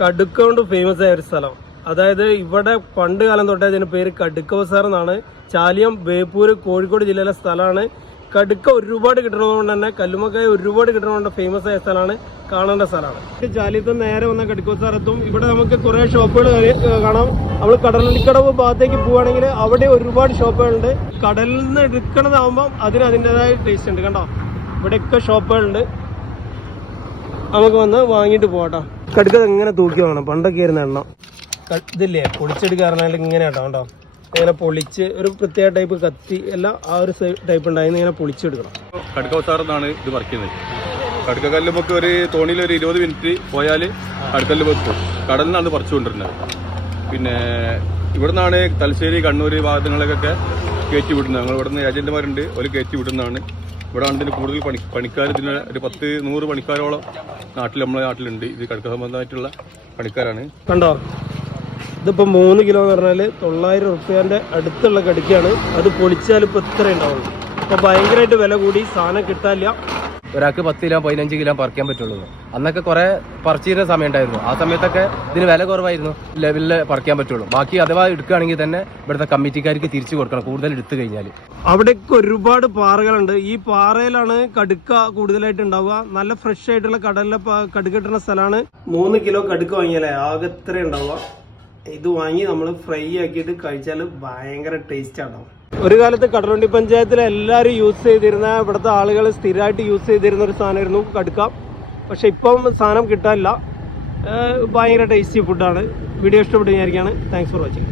കടുക്ക കൊണ്ട് ഫേമസ് ആയ ഒരു സ്ഥലം. അതായത് ഇവിടെ പണ്ട് കാലം തൊട്ടേ ഇതിന് പേര് കടുക്ക ബസാർ എന്നാണ്. ചാലിയം ബേപ്പൂര് കോഴിക്കോട് ജില്ലയിലെ സ്ഥലമാണ്. കടുക്ക ഒരുപാട് കിട്ടണതുകൊണ്ട് തന്നെ കല്ലുമക്കായ ഒരുപാട് കിട്ടണതുകൊണ്ട് ഫേമസ് ആയ സ്ഥലമാണ്. കാണേണ്ട സ്ഥലമാണ്. ചാലിയത്ത് നേരെ വന്ന കടുക്ക ബസാർ എത്തും. ഇവിടെ നമുക്ക് കുറേ ഷോപ്പുകൾ കാണാം. നമ്മൾ കടലിക്കടവ് ഭാഗത്തേക്ക് പോവുകയാണെങ്കിൽ അവിടെ ഒരുപാട് ഷോപ്പുകളുണ്ട്. കടലിൽ നിന്ന് എടുക്കണതാകുമ്പോൾ അതിന് അതിന്റെതായ ടേസ്റ്റ് ഉണ്ട്. കണ്ടോ? ഇവിടെയൊക്കെ ഷോപ്പുകളുണ്ട്. നമുക്ക് വന്ന് വാങ്ങിയിട്ട് പോകട്ടോ കടുക്കത് ഇങ്ങനെ തൂക്കി വേണം പണ്ടൊക്കെ ആയിരുന്നു എണ്ണ. ഇതില്ലേ? പൊളിച്ചെടുക്കാറുണ്ടെങ്കിൽ ഇങ്ങനെ കേട്ടോ. കണ്ടോ ഇങ്ങനെ പൊളിച്ച് ഒരു പ്രത്യേക ടൈപ്പ് കത്തി എല്ലാം ആ ഒരു ടൈപ്പ് ഉണ്ടായിരുന്നു. ഇങ്ങനെ പൊളിച്ചെടുക്കണം. കടുക്ക വത്താറെന്നാണ് ഇത് വർക്ക് ചെയ്യുന്നത് കടുക്ക കല്ലുമൊക്കെ ഒരു തോണിയിൽ ഒരു ഇരുപത് മിനിറ്റ് പോയാൽ കടുക്കല്ല് വെക്കും കടലിനാണ് പറിച്ചുകൊണ്ടിരുന്നത്. പറിച്ചു കൊണ്ടിരുന്നത് പിന്നെ ഇവിടെ നിന്നാണ് തലശ്ശേരി കണ്ണൂർ ഭാഗങ്ങളിലേക്കൊക്കെ കയറ്റി വിടുന്നത്. ഞങ്ങൾ ഇവിടുന്ന് ഏജന്റുമാരുണ്ട്. ഒരു കയറ്റി വിടുന്നതാണ്. ഇവിടെ ആണ് ഇതിന് കൂടുതൽ പണി പണിക്കാർ ഇതിന് ഒരു പത്ത് നൂറ് പണിക്കാരോളം നാട്ടിൽ നമ്മളെ നാട്ടിലുണ്ട്. ഇത് കടുക്ക സംബന്ധമായിട്ടുള്ള പണിക്കാരാണ്. കണ്ടോ? ഇതിപ്പോൾ മൂന്ന് കിലോ എന്ന് പറഞ്ഞാൽ തൊള്ളായിരം റുപ്യേന്റെ അടുത്തുള്ള കടിക്കാണ്. അത് പൊളിച്ചാൽ ഇപ്പോൾ ഇത്ര ഉണ്ടാവുള്ളൂ. അപ്പോൾ ഭയങ്കരമായിട്ട് വില കൂടി സാധനം കിട്ടാനില്ല. ഒരാൾക്ക് പത്ത് കിലോ പതിനഞ്ച് കിലോ പറിക്കാൻ പറ്റുള്ളൂ. അന്നൊക്കെ കുറെ പറിച്ചിരുന്ന സമയം ഉണ്ടായിരുന്നു ആ സമയത്തൊക്കെ ഇതിന് വില കുറവായിരുന്നു. ലെവലിൽ പറിക്കാൻ പറ്റുള്ളൂ. ബാക്കി അഥവാ എടുക്കുകയാണെങ്കിൽ തന്നെ ഇവിടുത്തെ കമ്മിറ്റിക്കാർക്ക് തിരിച്ചു കൊടുക്കണം കൂടുതൽ എടുത്തു കഴിഞ്ഞാൽ അവിടെയൊക്കെ ഒരുപാട് പാറകളുണ്ട്. ഈ പാറയിലാണ് കടുക്ക കൂടുതലായിട്ട് ഉണ്ടാവുക. നല്ല ഫ്രഷ് ആയിട്ടുള്ള കടലിലെ കടുക്ക കിട്ടുന്ന സ്ഥലമാണ്. മൂന്ന് കിലോ കടുക്ക വാങ്ങിയാലേ ആകെ ഇത്ര ഉണ്ടാവുക. ഇത് വാങ്ങി നമ്മൾ ഫ്രൈ ആക്കിയിട്ട് കഴിച്ചാൽ ഭയങ്കര ടേസ്റ്റ് ആണോ ഒരു കാലത്ത് കടലുണ്ടി പഞ്ചായത്തിൽ എല്ലാവരും യൂസ് ചെയ്തിരുന്ന ഇവിടുത്തെ ആളുകൾ സ്ഥിരമായിട്ട് യൂസ് ചെയ്തിരുന്ന ഒരു സാധനമായിരുന്നു കടുക്ക. പക്ഷെ ഇപ്പം സാധനം കിട്ടാനില്ല. ഭയങ്കര ടേസ്റ്റി ഫുഡാണ് വീഡിയോ ഇഷ്ടപ്പെട്ടു വിചാരിക്കുകയാണ്. Thanks for watching